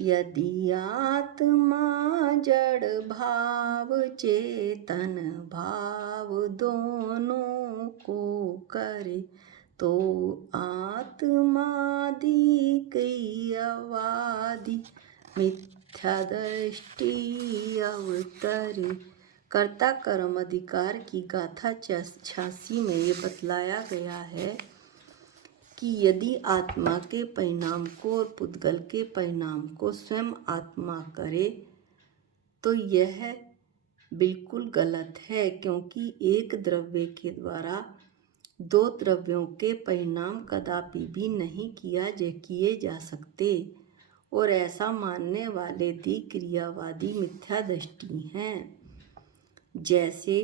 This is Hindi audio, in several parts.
यदि आत्मा जड़ भाव चेतन भाव दोनों को करे, तो आत्मादि अवादि मिथ्या दृष्टि अवतरे। कर्ता कर्म अधिकार की गाथा 86 में ये बतलाया गया है कि यदि आत्मा के परिणाम को और पुद्गल के परिणाम को स्वयं आत्मा करे तो यह बिल्कुल गलत है, क्योंकि एक द्रव्य के द्वारा दो द्रव्यों के परिणाम कदापि भी नहीं किए जा सकते, और ऐसा मानने वाले द्विक्रियावादी मिथ्या दृष्टि हैं। जैसे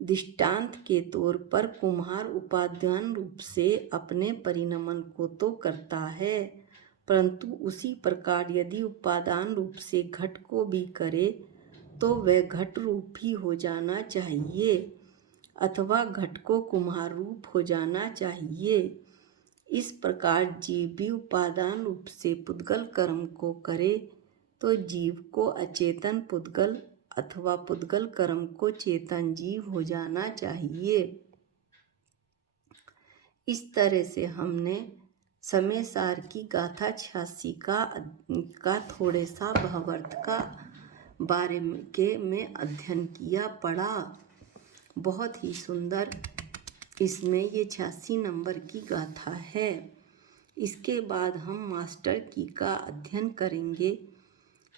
दृष्टांत के तौर पर कुम्हार उपादान रूप से अपने परिणमन को तो करता है, परंतु उसी प्रकार यदि उपादान रूप से घट को भी करे तो वह घट रूप ही हो जाना चाहिए, अथवा घट को कुम्हार रूप हो जाना चाहिए। इस प्रकार जीव भी उपादान रूप से पुद्गल कर्म को करे तो जीव को अचेतन पुद्गल अथवा पुद्गल कर्म को चेतन जीव हो जाना चाहिए। इस तरह से हमने समय सार की गाथा 86 का थोड़े सा भावार्थ का बारे में अध्ययन किया, पढ़ा। बहुत ही सुंदर इसमें ये 86 नंबर की गाथा है। इसके बाद हम मास्टर की का अध्ययन करेंगे।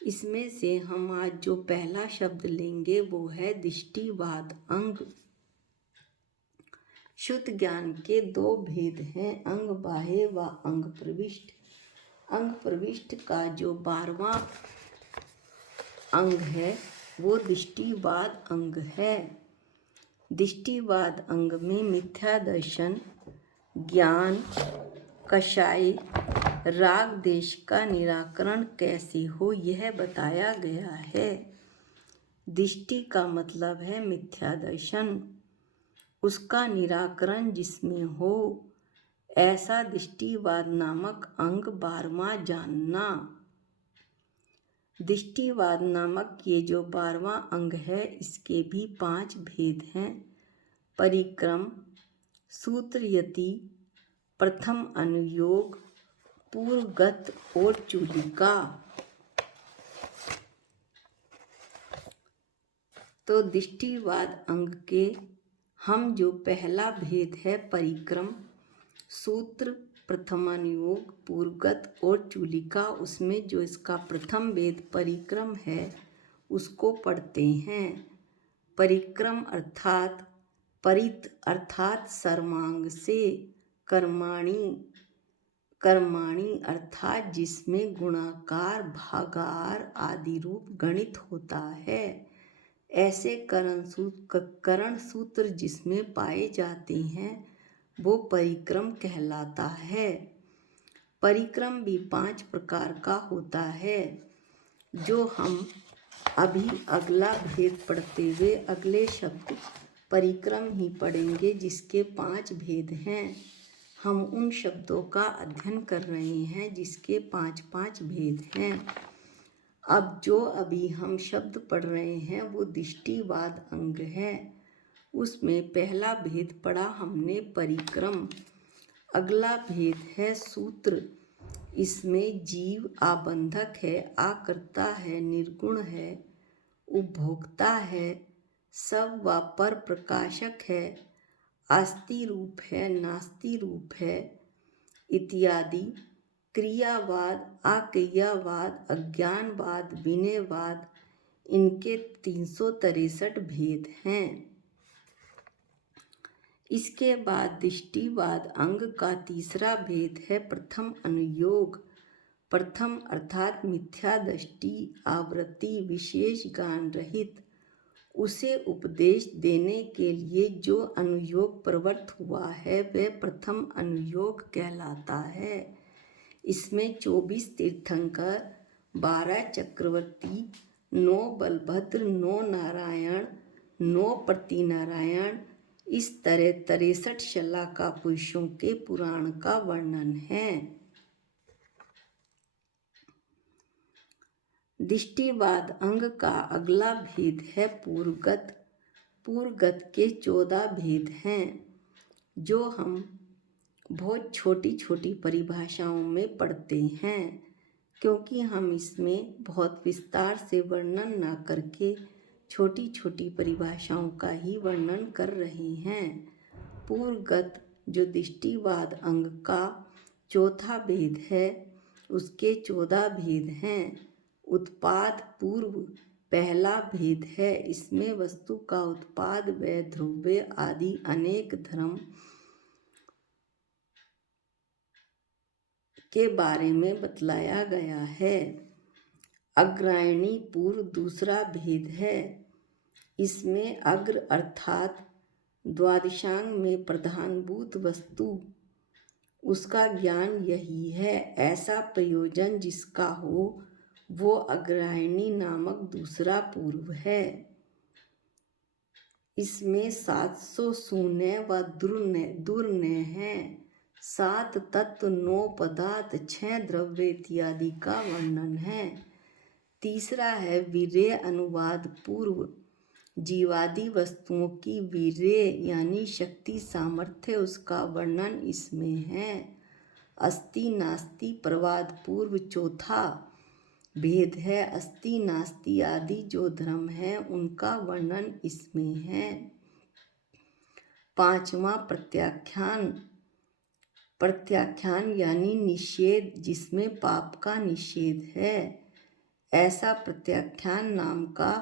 इसमें से हम आज जो पहला शब्द लेंगे वो है दृष्टिवाद अंग। शुद्ध ज्ञान के दो भेद हैं, अंग बाह्य व अंग प्रविष्ट। अंग प्रविष्ट का जो 12वां अंग है वो दृष्टिवाद अंग है। दृष्टिवाद अंग में मिथ्या दर्शन, ज्ञान, कषाय, राग देश का निराकरण कैसे हो यह बताया गया है। दृष्टि का मतलब है मिथ्या दर्शन, उसका निराकरण जिसमें हो ऐसा दृष्टिवाद नामक अंग 12वां जानना। दृष्टिवाद नामक ये जो 12वां अंग है इसके भी 5 भेद हैं। परिक्रम, सूत्रयति, प्रथम अनुयोग, पूर्वगत और चूलिका। तो दृष्टिवाद अंग के हम जो पहला भेद है परिक्रम, सूत्र, प्रथमानुयोग, पूर्वगत और चूलिका, उसमें जो इसका प्रथम भेद परिक्रम है उसको पढ़ते हैं। परिक्रम अर्थात परित अर्थात सर्वांग से, कर्माणि अर्थात जिसमें गुणाकार, भागाकार आदि रूप गणित होता है, ऐसे करण सूत्र जिसमें पाए जाते हैं वो परिक्रम कहलाता है। परिक्रम भी 5 प्रकार का होता है, जो हम अभी अगला भेद पढ़ते हुए अगले शब्द परिक्रम ही पढ़ेंगे, जिसके 5 भेद हैं। हम उन शब्दों का अध्ययन कर रहे हैं जिसके 5 भेद हैं। अब जो अभी हम शब्द पढ़ रहे हैं वो दृष्टिवाद अंग है। उसमें पहला भेद पढ़ा हमने परिक्रम। अगला भेद है सूत्र। इसमें जीव आबंधक है, आकर्ता है, निर्गुण है, उपभोक्ता है, सब व पर प्रकाशक है, आस्ति रूप है, नास्ति रूप है इत्यादि। क्रियावाद, अक्रियावाद, अज्ञानवाद, विनयवाद, इनके 363 भेद हैं। इसके बाद दृष्टिवाद अंग का तीसरा भेद है प्रथम अनुयोग। प्रथम अर्थात मिथ्या दृष्टि, आवृत्ति, विशेष ज्ञान रहित, उसे उपदेश देने के लिए जो अनुयोग प्रवृत्त हुआ है वह प्रथम अनुयोग कहलाता है। इसमें 24 तीर्थंकर, 12 चक्रवर्ती, 9 बलभद्र, 9 नारायण, 9 प्रतिनारायण, इस तरह 63 शलाका पुरुषों के पुराण का वर्णन है। दृष्टिवाद अंग का अगला भेद है पूर्वगत। पूर्वगत के 14 भेद हैं जो हम बहुत छोटी छोटी परिभाषाओं में पढ़ते हैं, क्योंकि हम इसमें बहुत विस्तार से वर्णन न करके छोटी छोटी परिभाषाओं का ही वर्णन कर रहे हैं। पूर्वगत जो दृष्टिवाद अंग का चौथा भेद है, उसके 14 भेद हैं। उत्पाद पूर्व पहला भेद है। इसमें वस्तु का उत्पाद व द्रव्य आदि अनेक धर्म के बारे में बतलाया गया है। अग्रायणी पूर्व दूसरा भेद है। इसमें अग्र अर्थात द्वादशांग में प्रधानभूत वस्तु, उसका ज्ञान यही है, ऐसा प्रयोजन जिसका हो वो अग्रायणी नामक दूसरा पूर्व है। इसमें 700 शून्य व दुर्नय हैं। 7 तत्व, 9 पदार्थ, 6 द्रव्य इत्यादि का वर्णन है। तीसरा है वीर्य अनुवाद पूर्व। जीवादि वस्तुओं की वीर्य यानी शक्ति सामर्थ्य, उसका वर्णन इसमें है। अस्ति नास्ति प्रवाद पूर्व चौथा भेद है। अस्ति नास्ति आदि जो धर्म है उनका वर्णन इसमें है। पांचवा प्रत्याख्यान यानी निषेध, जिसमें पाप का निषेध है, ऐसा प्रत्याख्यान नाम का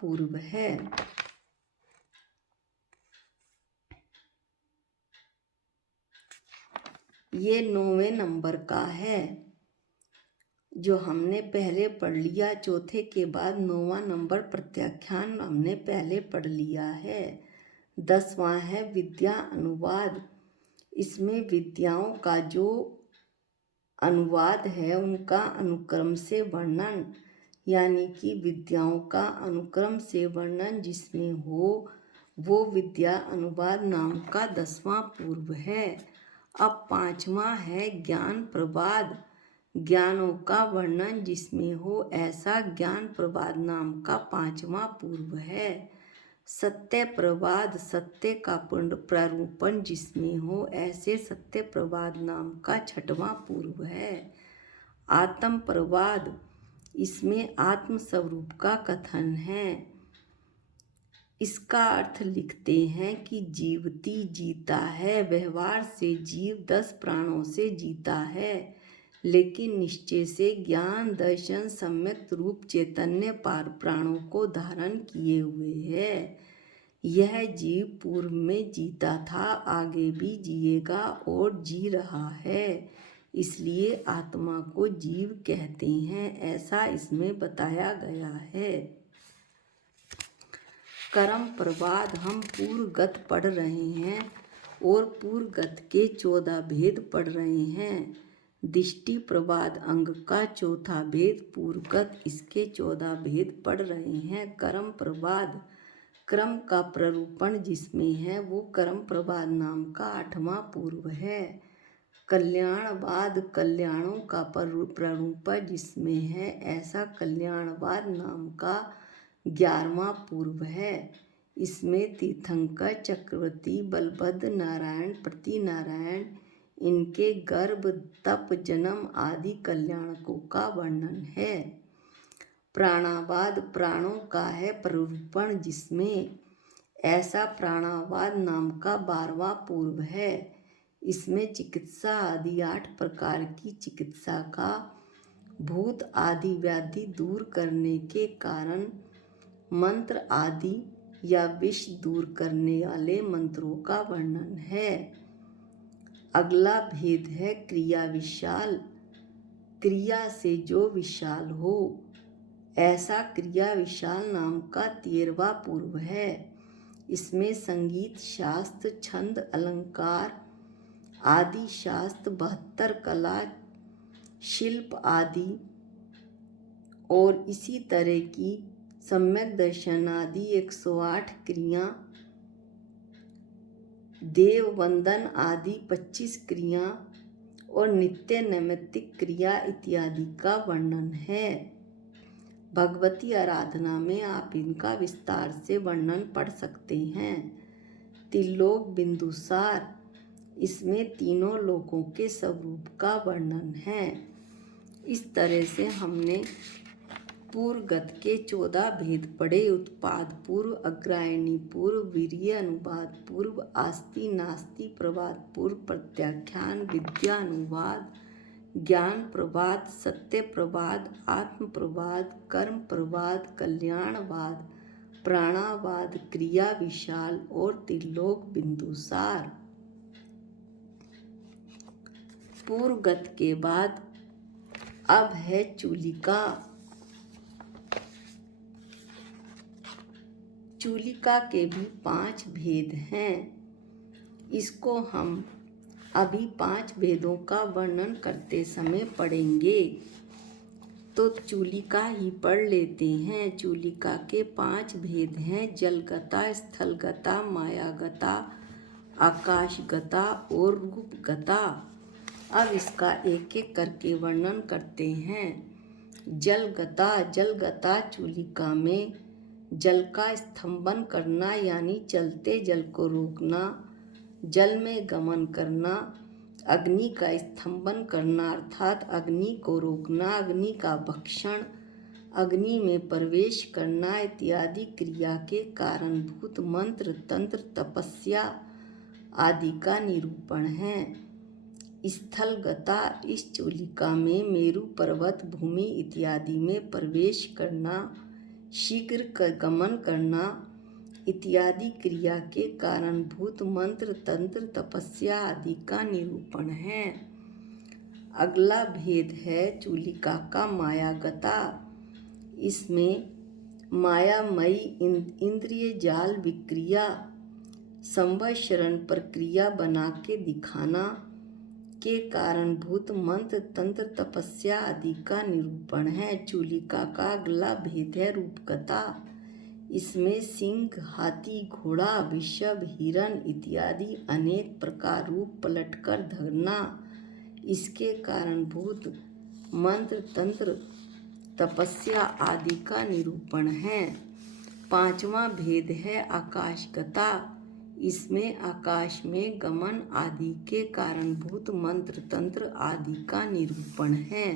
पूर्व है। ये 9वें नंबर का है जो हमने पहले पढ़ लिया। चौथे के बाद 9वां नंबर प्रत्याख्यान हमने पहले पढ़ लिया है। 10वां है विद्या अनुवाद। इसमें विद्याओं का जो अनुवाद है उनका अनुक्रम से वर्णन, यानी कि विद्याओं का अनुक्रम से वर्णन जिसमें हो वो विद्या अनुवाद नाम का 10वां पूर्व है। अब 5वां है ज्ञान प्रवाद। ज्ञानों का वर्णन जिसमें हो ऐसा ज्ञान प्रवाद नाम का 5वां पूर्व है। सत्य प्रवाद, सत्य का प्रारूपण जिसमें हो ऐसे सत्य प्रवाद नाम का 6वां पूर्व है। आत्म प्रवाद, इसमें आत्म स्वरूप का कथन है। इसका अर्थ लिखते हैं कि जीवती जीता है। व्यवहार से जीव 10 प्राणों से जीता है, लेकिन निश्चय से ज्ञान दर्शन सम्यक रूप चैतन्य पार प्राणों को धारण किए हुए है। यह जीव पूर्व में जीता था, आगे भी जिएगा और जी रहा है, इसलिए आत्मा को जीव कहते हैं, ऐसा इसमें बताया गया है। कर्म प्रवाद, हम पूर्वगत पढ़ रहे हैं और पूर्वगत के 14 भेद पढ़ रहे हैं। दृष्टि प्रवाद अंग का चौथा भेद पूर्वगत, इसके 14 भेद पढ़ रहे हैं। कर्म प्रवाद, क्रम का प्ररूपण जिसमें है वो कर्म प्रवाद नाम का 8वां पूर्व है। कल्याणवाद, कल्याणों का प्ररूपण जिसमें है ऐसा कल्याणवाद नाम का 11वां पूर्व है। इसमें तीर्थंकर, चक्रवर्ती, बलभद्र, नारायण, प्रतिनारायण, इनके गर्भ, तप, जन्म आदि कल्याणकों का वर्णन है। प्राणावाद, प्राणों का है प्ररूपण जिसमें ऐसा प्राणावाद नाम का 12वां पूर्व है। इसमें चिकित्सा आदि 8 प्रकार की चिकित्सा का भूत आदि व्याधि दूर करने के कारण मंत्र आदि या विष दूर करने वाले मंत्रों का वर्णन है। अगला भेद है क्रिया विशाल। क्रिया से जो विशाल हो ऐसा क्रिया विशाल नाम का 13वां पूर्व है। इसमें संगीत, शास्त्र, छंद, अलंकार आदि शास्त्र 72 कला शिल्प आदि और इसी तरह की सम्यक दर्शन आदि 108 क्रिया, देव वंदन आदि 25 क्रिया और नित्य नैमित्तिक क्रिया इत्यादि का वर्णन है। भगवती आराधना में आप इनका विस्तार से वर्णन पढ़ सकते हैं। त्रिलोक बिंदुसार, इसमें तीनों लोकों के स्वरूप का वर्णन है। इस तरह से हमने पूर्वगत के 14 भेद पढ़े। उत्पाद पूर्व, अग्रायणी पूर्व, वीर्य अनुवाद पूर्व, आस्ति नास्ति प्रवाद पूर्व, प्रत्याख्यान, विद्या अनुवाद, ज्ञान प्रवाद, सत्य प्रवाद, आत्म प्रवाद, कर्म प्रवाद, कल्याणवाद, प्राणावाद, क्रिया विशाल और त्रिलोक बिंदुसार। पूर्वगत के बाद अब है चूलिका। चूलिका के भी 5 भेद हैं। इसको हम अभी 5 भेदों का वर्णन करते समय पढ़ेंगे, तो चूलिका ही पढ़ लेते हैं। चूलिका के 5 भेद हैं: जलगता, स्थलगता, मायागता, आकाशगता और रूपगता। अब इसका एक एक करके वर्णन करते हैं। जलगता, जलगता चूलिका में जल का स्तंभन करना यानी चलते जल को रोकना, जल में गमन करना, अग्नि का स्तंभन करना अर्थात अग्नि को रोकना, अग्नि का भक्षण, अग्नि में प्रवेश करना इत्यादि क्रिया के कारणभूत मंत्र, तंत्र, तपस्या आदि का निरूपण है। स्थलगता, इस चूलिका में मेरु पर्वत, भूमि इत्यादि में प्रवेश करना, शीघ्र गमन करना इत्यादि क्रिया के कारणभूत मंत्र, तंत्र, तपस्या आदि का निरूपण है। अगला भेद है चूलिका का मायागता। इसमें मायामयी इंद्रिय जाल विक्रिया, संवशरण प्रक्रिया बना के दिखाना के कारणभूत मंत्र, तंत्र, तपस्या आदि का निरूपण है। चूलिका का अगला भेद है रूपगता। इसमें सिंह, हाथी, घोड़ा, वृषभ, हिरण इत्यादि अनेक प्रकार रूप पलटकर धरना, इसके कारणभूत मंत्र, तंत्र, तपस्या आदि का निरूपण है। 5वां भेद है आकाशगता। इसमें आकाश में गमन आदि के कारणभूत मंत्र, तंत्र आदि का निरूपण है।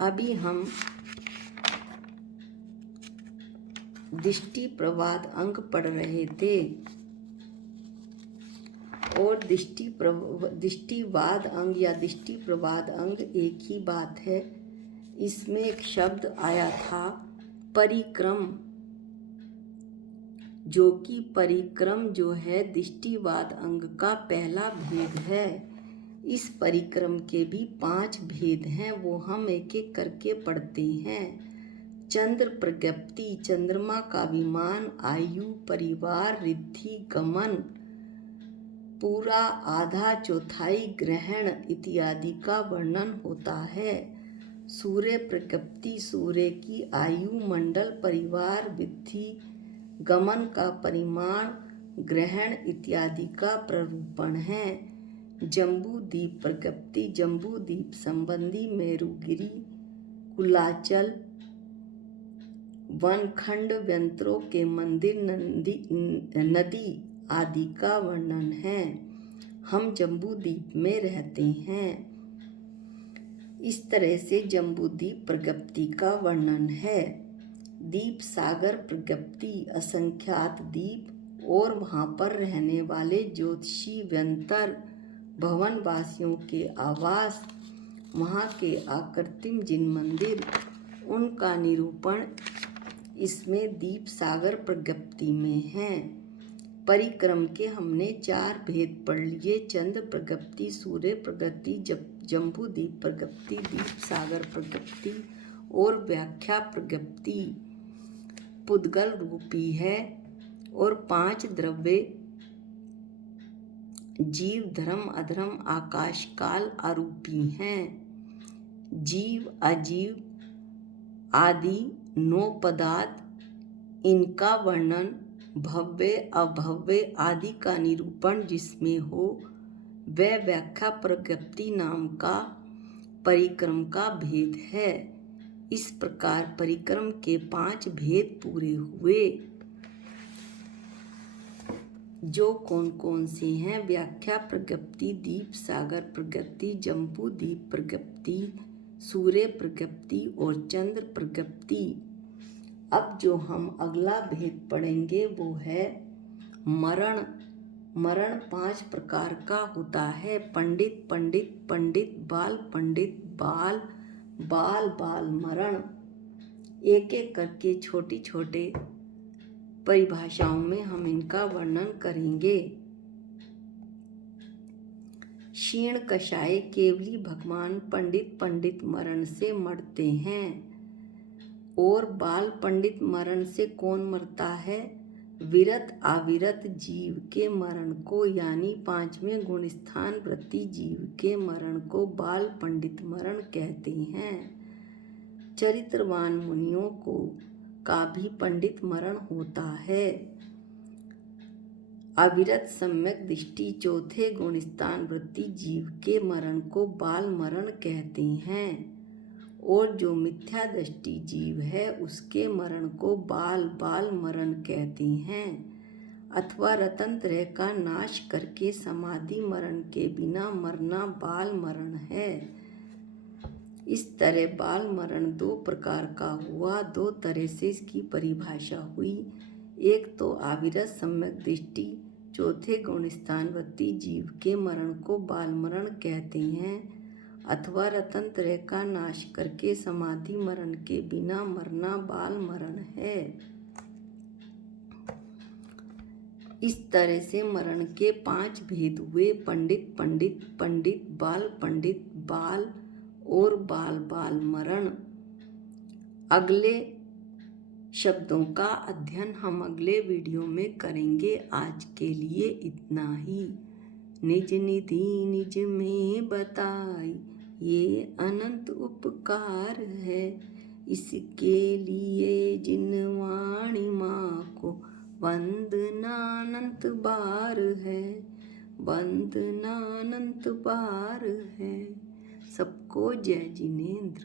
अभी हम दृष्टि प्रवाद अंग पढ़ रहे थे और दृष्टिवाद अंग या दृष्टि प्रवाद अंग एक ही बात है। इसमें एक शब्द आया था परिक्रम, जो कि परिक्रम जो है दृष्टिवाद अंग का पहला भेद है। इस परिक्रम के भी 5 भेद हैं, वो हम एक एक करके पढ़ते हैं। चंद्र प्रज्ञप्ति, चंद्रमा का विमान, आयु, परिवार, रिद्धि, गमन, पूरा, आधा, चौथाई, ग्रहण इत्यादि का वर्णन होता है। सूर्य प्रज्ञप्ति, सूर्य की आयु, मंडल, परिवार, विद्धि, गमन का परिमाण, ग्रहण इत्यादि का प्ररूपण है। जम्बू द्वीप प्रज्ञप्ति, जम्बू द्वीप संबंधी मेरुगिरी, कुलाचल, वनखंड, व्यंतरों के मंदिर, नदी आदि का वर्णन है। हम जम्बू द्वीप में रहते हैं। इस तरह से जम्बू द्वीप प्रज्ञप्ति का वर्णन है। द्वीप सागर प्रज्ञप्ति, असंख्यात द्वीप और वहाँ पर रहने वाले ज्योतिषी, व्यंतर, भवन वासियों के आवास, वहाँ के आकृतिम जिन मंदिर, उनका निरूपण इसमें दीप सागर प्रज्ञप्ति में है। परिक्रम के हमने 4 भेद पढ़ लिए: चंद्र प्रज्ञप्ति, सूर्य प्रज्ञप्ति, जम्बू द्वीप प्रज्ञप्ति, दीप सागर प्रज्ञप्ति और व्याख्या प्रज्ञप्ति। पुद्गल रूपी है और 5 द्रव्य जीव धर्म अधर्म आकाश काल आरूपी हैं। जीव अजीव आदि 9 पदार्थ, इनका वर्णन भव्य अभव्य आदि का निरूपण जिसमें हो वह व्याख्या प्रज्ञप्ति नाम का परिक्रम का भेद है। इस प्रकार परिक्रम के 5 भेद पूरे हुए। जो कौन कौन से हैं? व्याख्या प्रज्ञप्ति, दीप सागर प्रज्ञप्ति, जम्बू दीप प्रज्ञप्ति, सूर्य प्रज्ञप्ति और चंद्र प्रज्ञप्ति। अब जो हम अगला भेद पढ़ेंगे वो है मरण। मरण 5 प्रकार का होता है। पंडित पंडित पंडित, बाल पंडित बाल, बाल बाल मरण। एक एक करके छोटी छोटे परिभाषाओं में हम इनका वर्णन करेंगे। क्षीण कषाय केवली भगवान पंडित पंडित मरण से मरते हैं। और बाल पंडित मरण से कौन मरता है? विरत अविरत जीव के मरण को, यानी 5वें गुण स्थान वृत्ति जीव के मरण को बाल पंडित मरण कहते हैं। चरित्रवान मुनियों को का भी पंडित मरण होता है। अविरत सम्यक दृष्टि 4थे गुण स्थान वृत्ति जीव के मरण को बाल मरण कहते हैं। और जो मिथ्या दृष्टि जीव है उसके मरण को बाल बाल मरण कहते हैं। अथवा रतंत्र का नाश करके समाधि मरण के बिना मरना बाल मरण है। इस तरह बाल मरण 2 प्रकार का हुआ। 2 तरह से इसकी परिभाषा हुई। एक तो अविरत सम्यक दृष्टि 4थे गुण स्थान वृत्ति जीव के मरण को बाल मरण कहते हैं। अथवा रतंत्र का नाश करके समाधि मरण के बिना मरना बाल मरण है। इस तरह से मरण के 5 भेद हुए। पंडित पंडित पंडित, बाल पंडित बाल और बाल बाल मरण। अगले शब्दों का अध्ययन हम अगले वीडियो में करेंगे। आज के लिए इतना ही। निज निधि निज में बताई, ये अनंत उपकार है। इसके लिए जिन वाणी माँ को वंदना अनंत बार है, वंदना अनंत बार है। सबको जय जिनेंद्र।